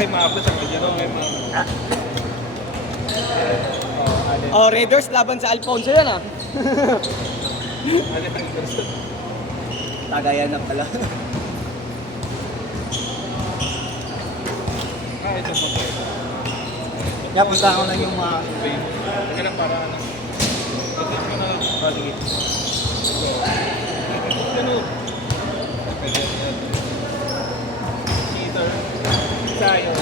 kay Marcos ang kanya kay Marcos. Oh, Raiders laban sa Alfonso yan ah. Tagayan na pala. Ito mo to. Kaya punta ko na yung mga... Teka lang para ano. Patuloy ko na lang. Sige. Ano? Pwede yan. Cheater. Sayo.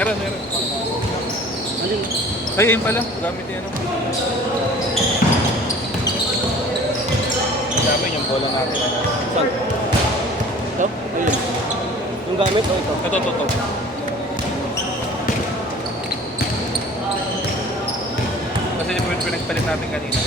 Meron. Alin? Ay, ayun pala. Gamit yan. Gamit yung bola natin. Saan? Ito? Ayun. Yung gamit o ito? Ito. Kasi yung pinagpalit natin kanina.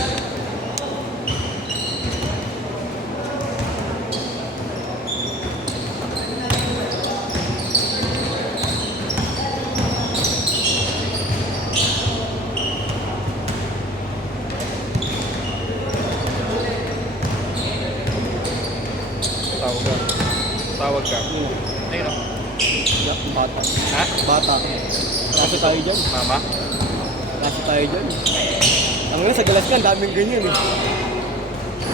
Tawag ka. Ayun o. Bata. Ha? Bata. Kasi tayo dyan. Mama? Kasi tayo dyan. Ang nga sa galas ka, ang daming ganyan eh.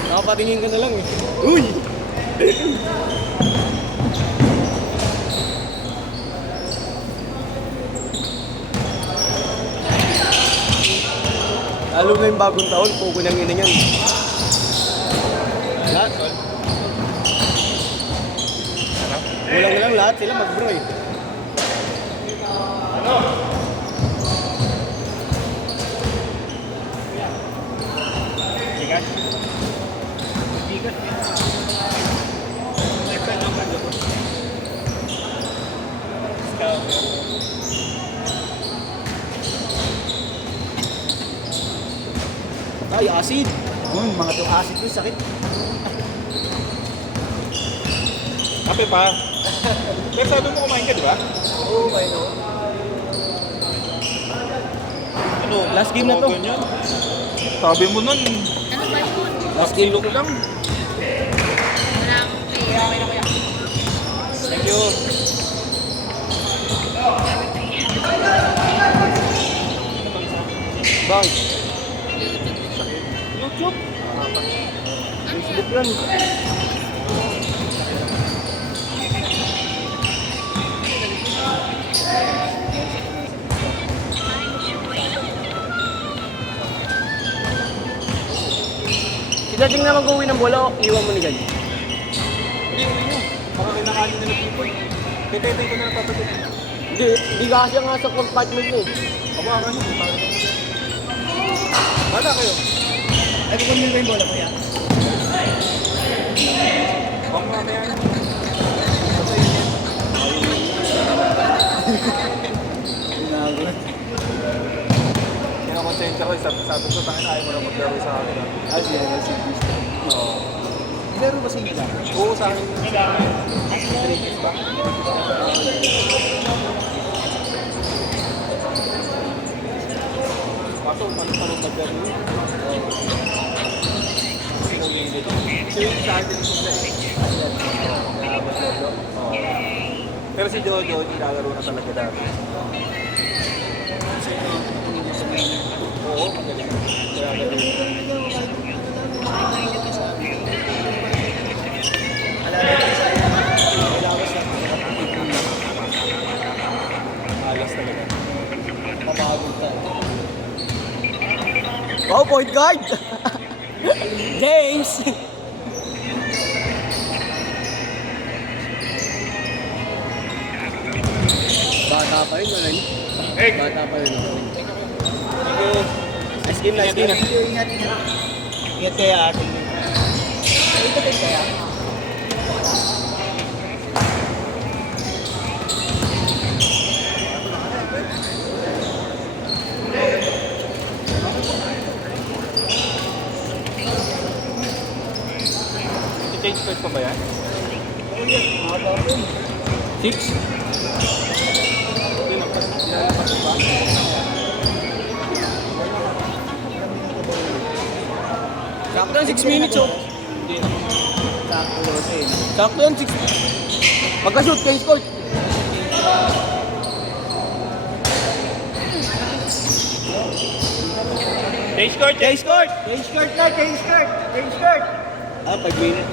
Nakapatingin ka na lang eh. Uy! Lalo na yung bagong taon, puko niyang ina niyan. Lahat. Walang lang lahat sila mag-bro eh. Ano? Bigat? Bigat yan. Ay, acid. Mga to acid ko, sakit. Kape pa. Pero sabi mo kumain ka, di ba? Oo, may no. Ano? Last game na to. Ganyan. Sabi mo nun. Last game Look lang. Thank you. Bang. YouTube? Facebook yan. Si Dating na mag-uwi ng bola, iwan mo ni Gad. Hindi, ano. Baka kinakain nila people. Kaya tayo ko na napapatid. Hindi kasi nga sa compartment na eh. Aba, ano? Bala kayo. Ay, kukunin ko yung bola mo yan. Bang mamaya na. Nagulat. Kinakonsensya ko. Sabi ko, tangin ayaw mo na maglaro sa akin. Ay, siya, si Cristo. Oo. Laro ba sa inyo lang? Oo, sa akin. Straight ba? Kaso, paano maglaro yun? Sinuli dito. So, yung sa akin sila eh. Oo. Pero si Jojo, nilalaro na talaga dati. Oo, magaling. Nilalaro yun. Alas talaga. Mapagod tayo. Oh, point guard! James! Bata pa rin, wala yun. Hey! Bata pa rin. Thank you. Nice game, nice game. Ingat. Ingat kaya atin. Ito kaya. I-change course pa ba yan? Six? Hindi lang. Sakto lang 6 minutes, oh. Hindi naman. Sakto kasi. Sakto lang 6. Pagka-shoot, kay score. Change court, change court! Change skirt na, change skirt! Change skirt! Ah, 5 minutes.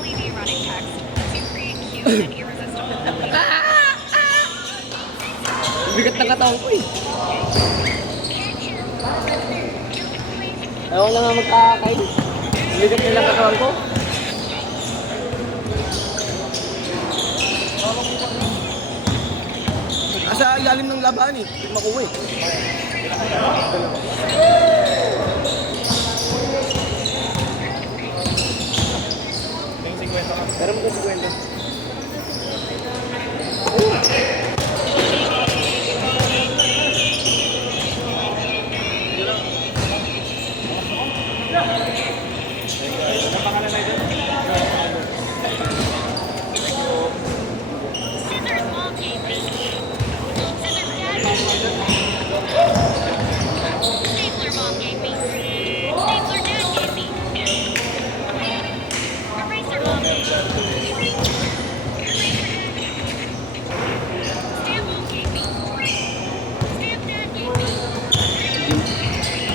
LED running text to create cute and irresistible. Bigat ng katawan ko, eh. Ayaw ko lang nga magkakain. Bigat nilang katawan ko. Asa ilalim ng laban, eh. Hindi makuha, eh. Pero mo kasi kwenta. Scissors mom gave me. Scissors dad gave me. Stapler mom gave me. Stapler dad gave me. Eraser mom gave me. Stamp mom gave me. Stamp dad gave me.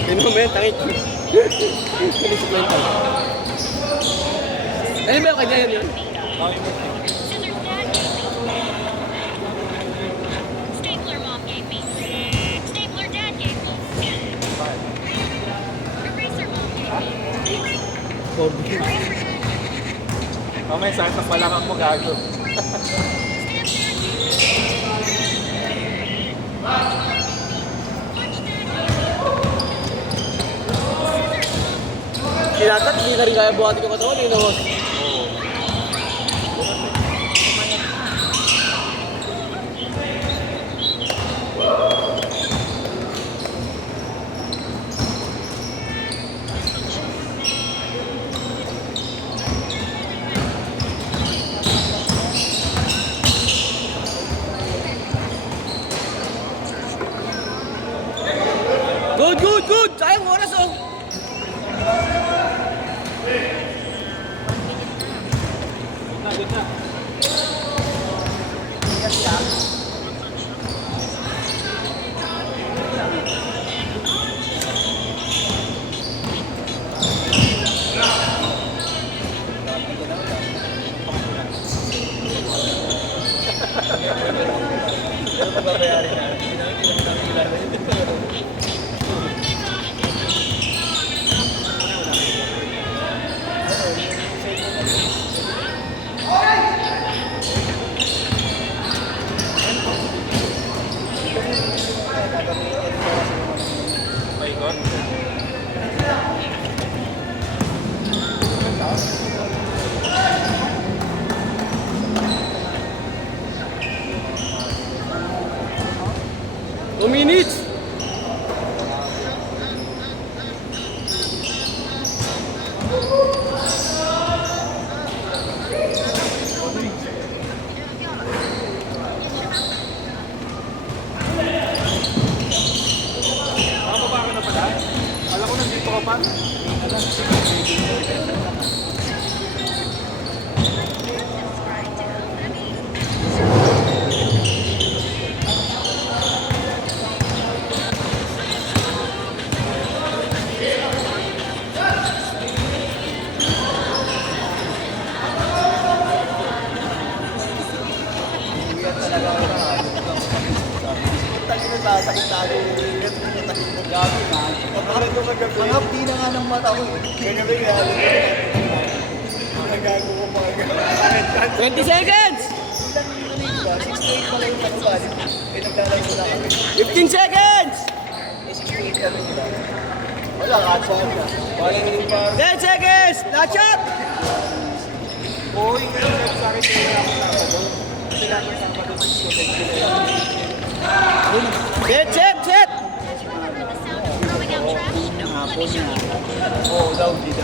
Hindi mo ba tangit? Hindi si kwenta. Ano ba yung kanya yun? Scissors dad gave me. Stapler mom gave me. Stapler dad gave me. Eraser mom gave me. Eraser dad gave me. Mamaya saan sa palakang mo gago. Kinatat, hindi na rin kaya buhatin yung katawan, eh. No? Good, good, good! Sayang oras, oh! Good na. Paikot. 2 minutes! Nakababa ka na pala? Alam ko nandito ka pa. Sasakit tayo. Gabi na. Ang di na nga ng mata ko. Kagabi nga. Nagago ko pa. 20 seconds! 68 pala yung taguban. Pinaglalaro na kami. 15 seconds! 68 kami nila. Wala, katsuhan ka. Wala na rin pa. 10 seconds! Last shot! Oo, yung kaya sa akin yung Sabado. Kasi lahat ng Sabado sa student sila. Set! Hapon na. Oo, daw, di daw.